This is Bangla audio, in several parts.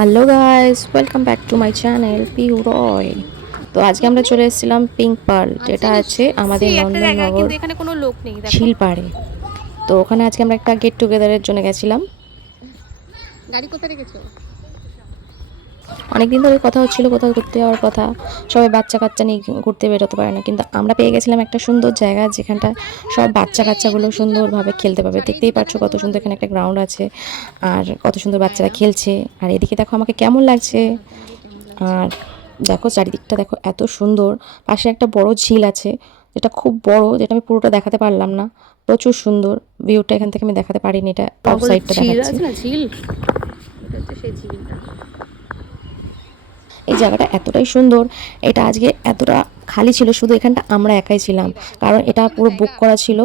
Hello guys, welcome back to my channel Piu Roy. তো আজকে আমরা চলে এসেছিলাম পিঙ্ক পার্ল, যেটা আছে আমাদের একটা জায়গা নন্দননগর কিন্তু এখানে কোনো লোক নেই, দেখো। ঝিলপাড়ে। তো ওখানে আজকে আমরা একটা গেট টুগেদারের জন্য গেছিলাম। গাড়ি কোথায় রেখেছো? অনেকদিন ধরে কথা হচ্ছিল কোথাও ঘুরতে যাওয়ার কথা, সবাই বাচ্চা কাচ্চা নিয়ে ঘুরতে বেরোতে পারে না, কিন্তু আমরা পেয়ে গেছিলাম একটা সুন্দর জায়গা যেখানটা সব বাচ্চা কাচ্চাগুলো সুন্দরভাবে খেলতে পারবে। দেখতেই পাচ্ছ কত সুন্দর এখানে একটা গ্রাউন্ড আছে, আর কত সুন্দর বাচ্চারা খেলছে। আর এদিকে দেখো আমাকে কেমন লাগছে, আর দেখো চারিদিকটা দেখো এত সুন্দর। পাশে একটা বড় ঝিল আছে, যেটা খুব বড়, যেটা আমি পুরোটা দেখাতে পারলাম না। প্রচুর সুন্দর ভিউটা, এখান থেকে আমি দেখাতে পারিনি, এটা অফ সাইডটা দেখাচ্ছি। ঝিল, এটা হচ্ছে সেই ঝিলটা। এই জায়গাটা এতটাই সুন্দর, এটা আজকে এতটা খালি ছিল, শুধু এখানটা আমরা একাই ছিলাম, কারণ এটা পুরো বুক করা ছিল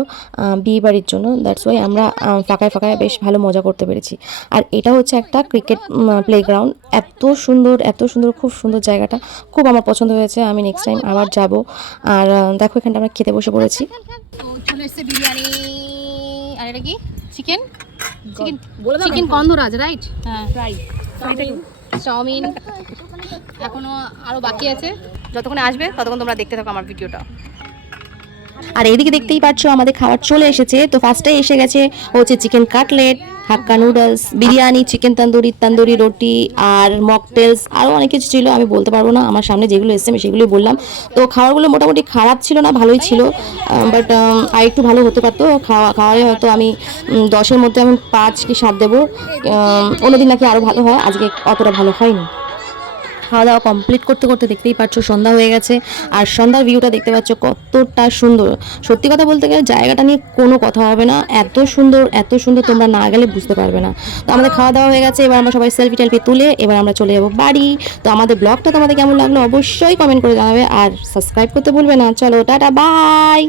বিয়ে বাড়ির জন্য। দ্যাটস ওয়াই আমরা ফাঁকায় ফাঁকায় বেশ ভালো মজা করতে পেরেছি। আর এটা হচ্ছে একটা ক্রিকেট প্লেগ্রাউন্ড, এত সুন্দর এত সুন্দর, খুব সুন্দর জায়গাটা, খুব আমার পছন্দ হয়েছে। আমি নেক্সট টাইম আবার যাব। আর দেখো এখানটা আমরা খেতে বসে পড়েছি। তো চলে এসেছে বিরিয়ানি, আর এটা কি চিকেন চিকেন চিকেন কন্ধরাজ, রাইট? হ্যাঁ, ফ্রাই চাউমিন এখনো আরো বাকি আছে। যতক্ষণ আসবে ততক্ষণ তোমরা দেখতে থাকো আমার ভিডিওটা। আর এইদিকে দেখতেই পাচ্ছ আমাদের খাবার চলে এসেছে। তো ফার্স্টে এসে গেছে হচ্ছে চিকেন কাটলেট, হাক্কা নুডলস, বিরিয়ানি, চিকেন তন্দুরি, তন্দুরি রুটি, আর মকটেলস, আরও অনেক কিছু ছিল, আমি বলতে পারবো না। আমার সামনে যেগুলো এসছে আমি সেগুলোই বললাম। তো খাবারগুলো মোটামুটি খারাপ ছিল না, ভালোই ছিল, বাট আর একটু ভালো হতে পারতো। খাওয়ারে হয়তো আমি 10-এর মধ্যে আমি 5 কি 7 দেবো। অন্যদিন নাকি আরও ভালো হয়, আজকে অতটা ভালো হয়নি। খাওয়া দাওয়া কমপ্লিট করতে করতে দেখতেই পাচ্ছ সন্ধ্যা হয়ে গেছে, আর সন্ধ্যার ভিউটা দেখতে পাচ্ছ কতটা সুন্দর। সত্যি কথা বলতে গেলে জায়গাটা নিয়ে কোনো কথা হবে না, এত সুন্দর এত সুন্দর, তোমরা না গেলে বুঝতে পারবে না। তো আমাদের খাওয়া দাওয়া হয়ে গেছে, এবার আমরা সবাই সেলফি টেলফি তুলে এবার আমরা চলে যাবো বাড়ি। তো আমাদের ব্লগটা তোমাদের কেমন লাগলো অবশ্যই কমেন্ট করে জানাবে, আর সাবস্ক্রাইব করতে ভুলবে না। চলো টাটা, বাই।